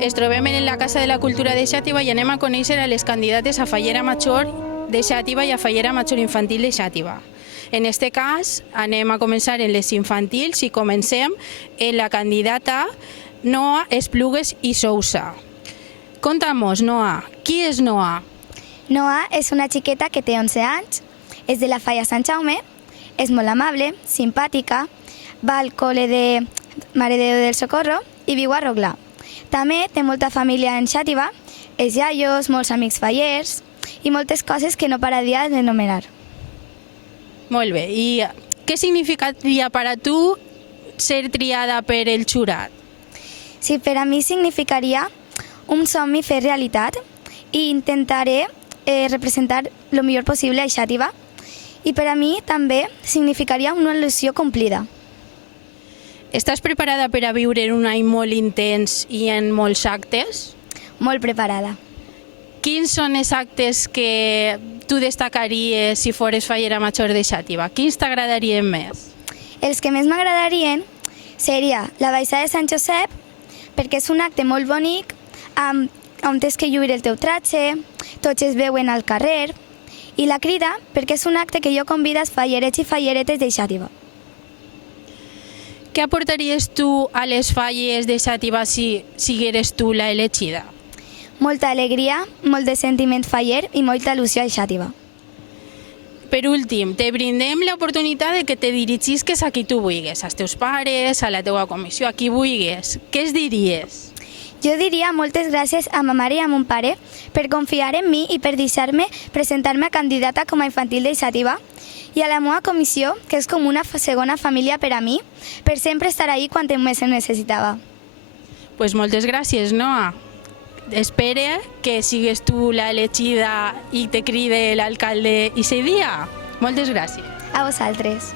Es trobem en la Casa de la Cultura de Xàtiva i anem a conèixer a les candidates a Fallera Major de Xàtiva i a Fallera Major Infantil de Xàtiva. En este cas anem a començar en les infantils i comencem en la candidata Noa Esplugues i Sousa. Contamos, Noa, qui és Noa? Noa és una xiqueta que té 11 anys, és de la Falla Sant Jaume, és molt amable, simpàtica, va al col·le de Mare de Déu del Socorro i viu a Rogla. També té molta família en Xàtiva, és iaios, molts amics fallers i moltes coses que no pararia d'enumerar. Molt bé, i què significaria per a tu ser triada per el jurat? Sí, per a mi significaria un somni fer realitat i intentaré representar el millor possible a Xàtiva i per a mi també significaria una il·lusió complida. Estàs preparada per a viure en un any molt intens i en molts actes? Molt preparada. Quins són els actes que tu destacaries si fores Fallera Major de Xàtiva? Quins t'agradarien més? Els que més m'agradarien seria la baixada de Sant Josep, perquè és un acte molt bonic, on tens que lluir el teu tratge, tots es veuen al carrer, i la crida, perquè és un acte que jo convido als fallerets i falleretes de Xàtiva. Què aportaries tu a les falles de Xàtiva si sigueres tu la elegida? Molta alegria, molt de sentiment faller i molta il·lusió a Xàtiva. Per últim, te brindem l'oportunitat de que te dirigisques a qui tu vulguis, als teus pares, a la teua comissió, a qui vulguis. Què es diries? Jo diria moltes gràcies a ma mare i a mon pare per confiar en mi i per deixar-me presentar-me a candidata com a infantil de Xàtiva i a la meva comissió, que és com una segona família per a mi, per sempre estar ahí quan més em necessitava. Pues moltes gràcies, Noa. Espere que sigues tu la elegida i te cride l'alcalde ese dia. Moltes gràcies. A vosaltres.